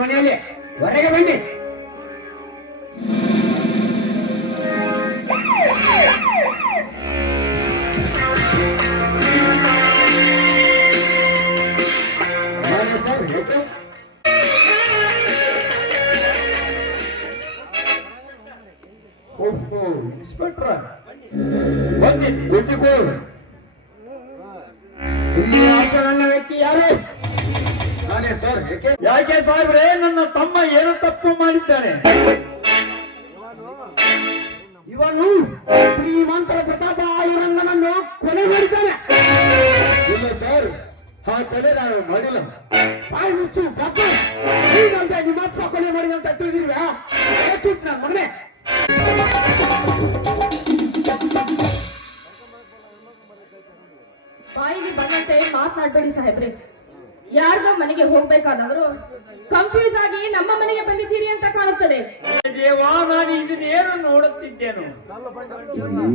ಮನೆಯಲ್ಲಿ ಹೊರಗೆ ಬನ್ನಿ. ಓಹೋ ಇನ್ಸ್ಪೆಕ್ಟ್ರ ಬನ್ನಿ ಕೂತಿಕೋ. ಇಲ್ಲಿ ಆಚರಣ ವ್ಯಕ್ತಿ ಯಾರು? ನಾನೇ ಸರ್. ಯಾಕೆ ಸಾಹೇಬ್ರೆ, ನನ್ನ ತಮ್ಮ ಏನು ತಪ್ಪು ಮಾಡಿದ್ದಾನೆ? ಇವನು ಶ್ರೀಮಂತ ಪ್ರತಾಪ ಆಯುರಂಗನನ್ನು ಕೊಲೆ ಮಾಡಿದ್ದಾನೆ. ಇಲ್ಲ ಸರ್, ಆ ಕೊಲೆ ನಾನು ಮಾಡಿಲ್ಲ. ಬಾಯಿ ಮುಚ್ಚು ಪಾಪ. ಈಗಲ್ದೆ ನಿಮ್ಮ ಅಪ್ಪ ಕೊಲೆ ಮಾಡಿದ ಅಂತ ತಿಳಿದಿಲ್ವಾ? ನನ್ನ ಮಗನೇ. ಬಾಯಿಗೆ ಬಂದಂತೆ ಮಾತನಾಡಬೇಡಿ ಸಾಹೇಬ್ರೆ. ಯಾರ್ದೋ ಮನೆಗೆ ಹೋಗ್ಬೇಕಾದವರು ಕನ್ಫ್ಯೂಸ್ ಆಗಿ ನಮ್ಮ ಮನೆಗೆ ಬಂದಿದ್ದೀರಿ ಅಂತ ಕಾಣುತ್ತದೆ. ದೇವಾ, ನಾನು ಇದನ್ನೇನು ನೋಡುತ್ತಿದ್ದೇನು?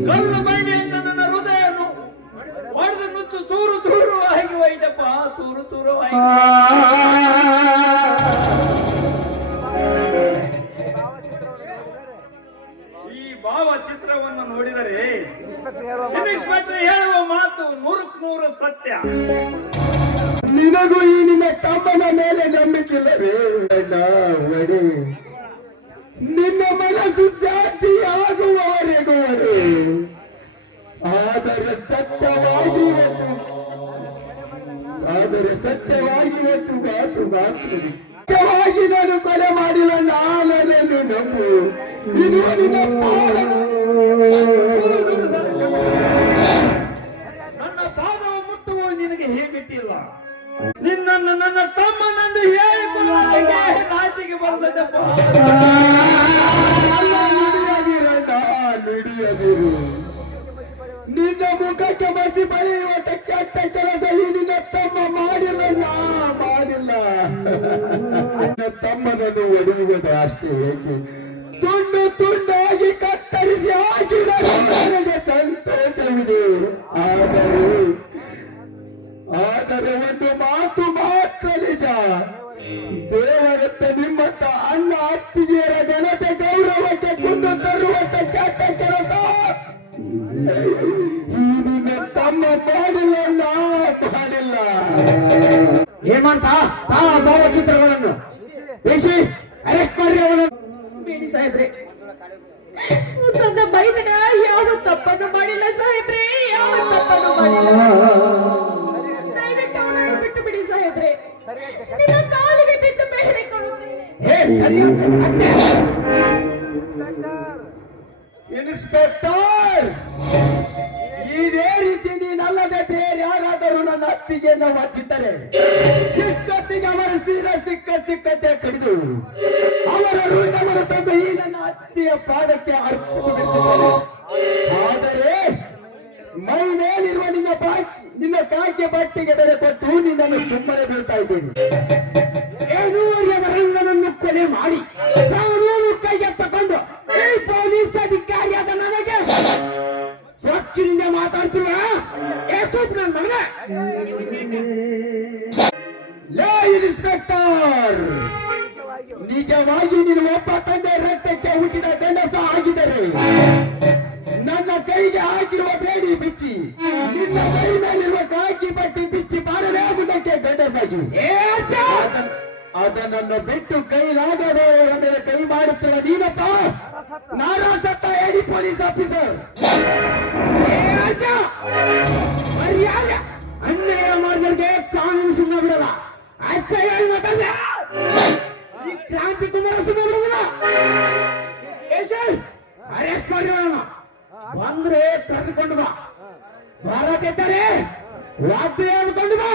ಕಲ್ಲು ಬಂಡಿ ಅಂತ ನನ್ನ ಹೃದಯನು ಹೊಡೆದು ನುಚ್ಚು ತೂರು ತೂರು ಆಗಿ ಹೋಯ್ತಪ್ಪ, ತೂರು ತೂರು ಆಗಿ. ಈ ಭಾವಚಿತ್ರವನ್ನು ನೋಡಿದರೆ ಇನ್ಸ್ಪೆಕ್ಟರ್ ಹೇಳುವ ಮಾತು 100% ಸತ್ಯ. ನಿನಗೂ ಈ ನಿನ್ನ ತಮ್ಮನ ಮೇಲೆ ನಂಬಿಕೆಯಿಲ್ಲವೇ? ನಿನ್ನ ಮನಸ್ಸು ಜಾತಿ ಆಗುವವರೆಗೂ ಆದರೆ ಸತ್ಯವಾಗಿ ಒಂದು ಮಾತು ಮಾತ್ರ. ಸತ್ಯವಾಗಿ ನಾನು ಕೊಲೆ ಮಾಡಿಲ್ಲ, ನಾನನ್ನು ನಂಬು. ಇದು ನಿನ್ನ ನನ್ನ ಪಾದವು ಮುಟ್ಟುವ ನಿನಗೆ ಹೇಗಿಟ್ಟಿಲ್ಲ. ನಿನ್ನನ್ನು ನನ್ನ ತಮ್ಮನಂದು ಹೇಳಿಕೊಳ್ಳುವುದಕ್ಕೆ ನಾಚಿಕೆ ಬರ್ತದಪ್ಪ. ನುಡಿಯದಿರು. ನಿನ್ನ ಮುಖಕ್ಕೆ ಮಸಿ ಬಳಿಯುವಂತ ಕೆಟ್ಟ ಕೆಲಸ ಈ ನಿನ್ನ ತಮ್ಮ ಮಾಡಿಲ್ಲ. ನನ್ನ ತಮ್ಮನನ್ನು ಒಡೆಯುವುದು ಅಷ್ಟೇ ಏಕೆ? ತುಂಡು ತುಂಡಾಗಿ ಕತ್ತರಿಸಿ ಹಾಕಿದರೆ ನನಗೆ ಸಂತೋಷವಿದೆ. ಆದರೆ ಒಂದು ಮಾತು ಮಾತ್ರ ನಿಜ. ದೇವರತ್ತ ನಿಮ್ಮತ್ತ ಅಣ್ಣ ಅತ್ತಿಗೆಯರ ಜನತೆ ಗೌರವಕ್ಕೆ ಕುಂದು ತರುವಂತ ಕೆಟ್ಟ ಕೆಲಸ ಈ ನಿನ್ನ ತಮ್ಮ ಮಾಡಿಲ್ಲ. ಹೇಮಂತ, ಭಾವಚಿತ್ರಗಳನ್ನು ಬೇಸಿ ಅರೆಸ್ಟ್ ಮಾಡಿ ಅವನು. ಬೇಡಿ ಸಾಹೇಬ್ರೆ, ನನ್ನ ಮೈದನ ಯಾವ ತಪ್ಪನ್ನು ಮಾಡಿಲ್ಲ ಸಾಹೇಬ್ರೆ, ಯಾವ ತಪ್ಪನ್ನು ಮಾಡಿಲ್ಲ. ನಿಮ್ಮ ಕಾಲಿಗೆ ಬಿದ್ದು ಬೇಡಿಕೊಳ್ಳುತ್ತೇನೆ. ಏ ಸರಿ ಅತ್ತೆ. ಇನ್ಸ್ಪೆಕ್ಟರ್, ಇದೇ ರೀತಿ ನೀನಲ್ಲದೆ ಬೇರೆ ಯಾರಾದರೂ ನನ್ನ ಅತ್ತಿಗೆ ನಾವು ಹತ್ತಿದ್ದರೆ ಇಷ್ಟೊತ್ತಿಗೆ ಅವರ ಸೀರೆ ಸಿಕ್ಕತ್ತೆ ಕಡಿದು ಅವರ ಋಣವನ್ನು ತಂದು ಈ ನನ್ನ ಅತ್ತಿಯ ಪಾದಕ್ಕೆ ಅರ್ಪಿಸಬೇಕಿದ್ದಾರೆ. ಆದರೆ ಮೈ ಮೇಲಿರುವ ನಿನ್ನ ಕಾಕೆ ಬಟ್ಟೆಗೆ ಬೆಲೆ ಕೊಟ್ಟು ನಿನ್ನನ್ನು ಸುಮ್ಮನೆ ಬೀಳ್ತಾ ಇದ್ದೇನೆ. ರಂಗನನ್ನು ಕೊಲೆ ಮಾಡಿ ಕಾನೂನು ಕೈಗೆ ತಕೊಂಡು ಈ ಪೊಲೀಸ್ ಅಧಿಕಾರಿಯಾದ ನನಗೆ ಸ್ವಚ್ಛನಿಂದ ಮಾತಾಡ್ತೀವ. ನನ್ನ ಮಗನ ಲೇ ಇನ್ಸ್ಪೆಕ್ಟರ್, ನಿಜವಾಗಿ ನೀನು ಒಬ್ಬ ತಂದೆ ರಕ್ತಕ್ಕೆ ಹುಟ್ಟಿದ ಗಂಡಸ ಆಗಿದ್ದರೆ ನನ್ನ ಕೈಗೆ ಹಾಕಿರುವ ಬೇಡಿ ಬಿಚ್ಚಿ ನಿನ್ನ ಕೈ ಮೇಲಿರುವ ಕಾಕಿ ಬಟ್ಟಿ ಬಿಚ್ಚಿ ಬಾರಲೇ ಮುಂದಕ್ಕೆ ಗಂಡಸಾಗಿ. ಅದನ್ನು ಬಿಟ್ಟು ಕೈಲಾಗದವರ ಮೇಲೆ ಕೈ ಮಾಡುತ್ತಿರುವ ನೀನಪ್ಪ ನಾರಾಸತ್ತ ಎಡಿ ಪೊಲೀಸ್ ಆಫೀಸರ್. ಮರ್ಯಾದೆ ಅನ್ಯಾಯ ಮಾಡಿದವರಿಗೆ ಕಾನೂನು ಸುಮ್ಮನೆ ಬಿಡಲ್ಲ. ಅಸಹ್ಯ ಮಾತಾಡ ಈ ಕ್ರಾಂತಿ ಕುಮಾರ ಸುಮ್ಮನೆ ಬಿಡೋದಿಲ್ಲ. ಅರೆಸ್ಟ್ ಮಾಡಿರೋಣ ಬಂದ್ರೆ ಕರೆದುಕೊಂಡು ಬಾ, ಭಾರತಿದ್ದಾರೆ ವಾದ್ಯ ಹೇಳ್ಕೊಂಡು ಬಾ.